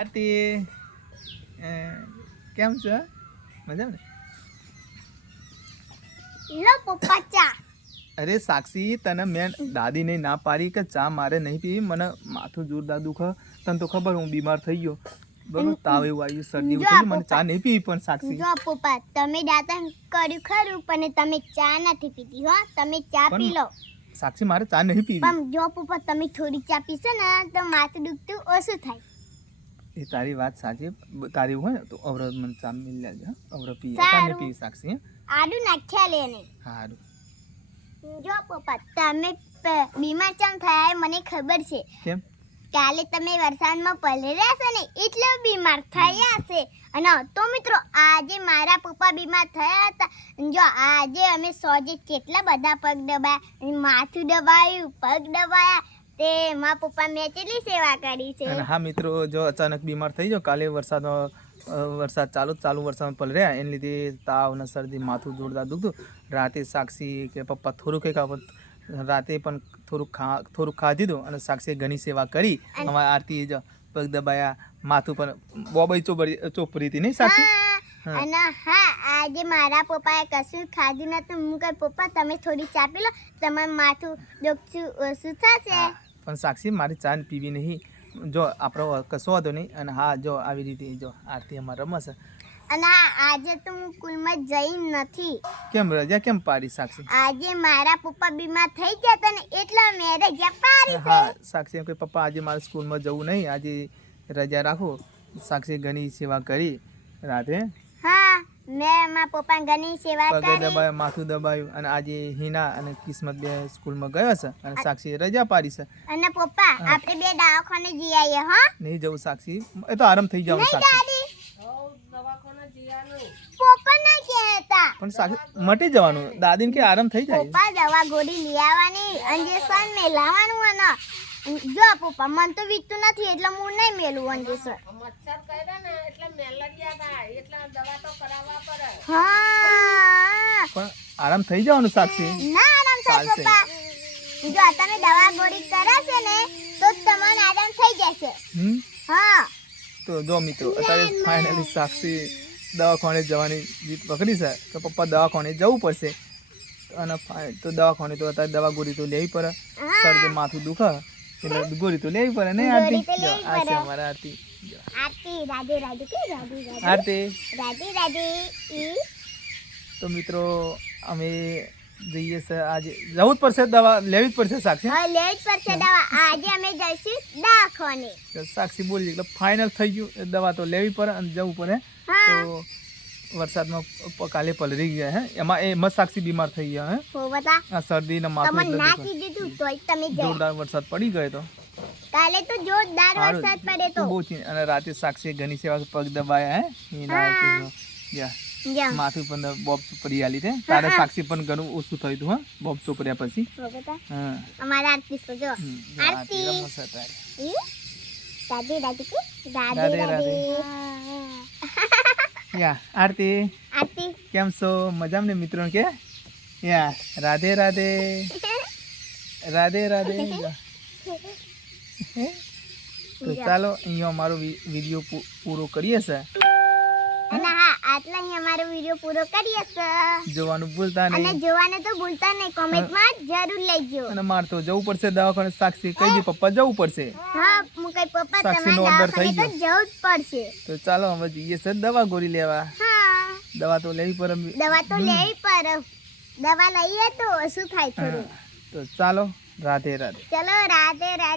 આરતી કેમ છો? મજા ને? લો પપ્પા ચા. અરે સાક્ષી, તને મેં દાદીને ના પાડી કે ચા મારે નહીં પીવી, મને માથું જોરદાર દુખે. તને તો ખબર હું બીમાર થઈ ગયો, બરોબર? તાવ એવું આવ્યું, શરદી ઉઠી, મને ચા નહીં પીવી. પણ સાક્ષી જો પપ્પા, તમે દાંતણ કર્યું ખરું, પણ તમે ચા નથી પીતી. હો, તમે ચા પી લો. સાક્ષી, મારે ચા નહીં પીવી. પણ જો પપ્પા, તમે થોડી ચા પીશો ને તો માથું દુખતું ઓછું થાય. એ તારી વાત સાચી. તારી હોય તો અવરત મને ચા મિલ લેજે. અવરત પી ચા પી સાક્ષી. આડું નાખ્યા લે ને. સારું. જો પપ્પા, તમે બીમાર ચમ થયા એ મને ખબર છે. કેમ? કાલે તમે વરસાદમાં પલળ્યા છો ને એટલે બીમાર થયા છે. અને તો મિત્રો, આજે મારા પપ્પા બીમાર થયા હતા. જો આજે અમે સોજે કેટલા બધા પગ દબાયા, માથું દબાયું, પગ દબાયા. તે મારા પપ્પા મેં કેટલી સેવા કરી છે. અને હા મિત્રો, જો અચાનક બીમાર થઈ જાવ, કાલે વરસાદ ચાલુ વરસાદમાં પલળ્યા, એને લીધે તાવ ને શરદી, માથું જોરદાર દુખતું. રાતે સાક્ષી કે પપ્પા થોડું કંઈક રાતે પણ થોડુંક ખાધી દો. અને સાક્ષીએ ઘણી સેવા કરી. અમારી આરતી પગ દબાયા, માથું પણ બોબાઈ ચોપરી હતી, નહીં સાક્ષી? અને હા, આજે મારા પપ્પાએ કશું ખાધું નતું. હું કહું, પપ્પા તમે થોડી ચા પી લો, તમારું માથું દુખતું ઓછું થશે. પણ સાક્ષી, મારી ચા પીવી નહીં. જો આપણો કશો વાંધો નહીં. અને હા, જો આવી રીતે જો આરતી અમારે રમશે. અને હા, આજે તો હું સ્કૂલમાં જઈ નથી. કેમ રજા કેમ પાડી સાક્ષી? આજે મારા પપ્પા બીમાર થઈ ગયા હતા ને એટલે મેં રજા પાડી છે. હા સાક્ષી, એમ કે પપ્પા આજે મારે સ્કૂલમાં જવું નહીં, આજે રજા રાખો. સાક્ષી ઘણી સેવા કરી રાતે. હા, મેં મારા પપ્પા ઘણી સેવા પગ કરી. દબાયું, માથું દબાયું. અને આજે હિના અને કિસ્મત બે સ્કૂલમાં ગયો છે અને સાક્ષી રજા પાડી છે. અને પપ્પા, આપણે બે દવાખાને જઈ આવીએ. હા, નહીં જવું સાક્ષી, એ તો આરામ થઈ જવાનું સાક્ષી. પપ્પા ના કહેતા. પણ સાક્ષી મટી જવાનું, દાદીને કે આરામ થઈ જાય. પપ્પા દવા ગોળી લઈ આવવાની, ઇન્જેક્શન મેલાવાનું. અને જો પપ્પા, મન તો વીતું નથી એટલે હું નહીં મેલું ઇન્જેક્શન. મચ્છર કર્યા ને એટલે મેલેરિયા થાય, એટલે દવા તો કરાવવા પડે. હા, પણ આરામ થઈ જવાનું સાક્ષી. ના આરામ થાય પપ્પા. જો તમે દવા ગોળી કરાશે ને તો તમારો આરામ થઈ જશે. હા, તો જો મિત્રો, અત્યારે ફાઇનલી સાક્ષી દવાખાને જવાની જીત પકડી છે કે પપ્પા દવાખાને જવું પડશે. અને તો દવાખાને તો અત્યારે દવા ગોળી તો લેવી પડે. શરદી માથું દુખે એટલે ગોળી તો લેવી પડે. નહીં આરતી? આ છે અમારા આરતી. આરતી રાધે રાધે કે રાધે રાધે આરતી રાધે રાધે. તો મિત્રો, અમે જઈએ છે. આજે જવું જ પડશે, દવા લેવી જ પડશે સાક્ષી. હા, લેવી જ પડશે દવા. આજે અમે જઈશું દવાખાને. સાક્ષી બોલી એટલે ફાઇનલ થઈ ગયું. દવા તો લેવી પડે અને જવું પડે. તો વરસાદમાં કાલે પલળી ગયા હે, એમાં સાક્ષી બીમાર થઈ ગયા હે. હો બતા, આ શરદી ને માથું તમને ના કીધું તું તોય તમે જઈ. જોરદાર વરસાદ પડી ગયો તો કાલે તો જોરદાર વરસાદ પડ્યો તો. બહુ અને રાતે સાક્ષી ઘણી સેવા, પગ દબાયા હે. જા માથું પણ બોબ ચોપડી આલી છે. તારે સાક્ષી પણ ઘણું ઓછું થયું હતું. હા, બોબ ચોપડ્યા પછી. હો બતા, હા, અમારા આરતી સો જો. આરતી રાધે રાધે કે રાધે રાધે. યા આરતી, આરતી કેમ છો? મજામાં ને મિત્રો? કે યા રાધે રાધે રાધે રાધે. તો ચાલો, અહીંયા અમારો વિડીયો પૂરો કરીએ છે. અને હા, આટલા અહીં અમારો વિડિયો પૂરો કરીએ છે. જોવાનું ભૂલતા અને નહીં. જોવાને તો ભૂલતા નહીં, કોમેન્ટમાં જરૂર લખજો. અને મારે તો જવું પડશે દવાખાને. સાક્ષી કહી દે પપ્પા જવું પડશે. હા, હું કઈ પપ્પા સાક્ષીનો તમારા order થઈ દવાખાને તો જવું જ પડશે. તો ચાલો, હવે જઈએ છે દવા ગોળી લેવા. હા, દવા તો લેવી પડે. દવા તો લેવી પડે. દવા લઈએ તો શું થાય થોડું. તો ચાલો, રાધે રાધે. ચલો રાધે રાધે.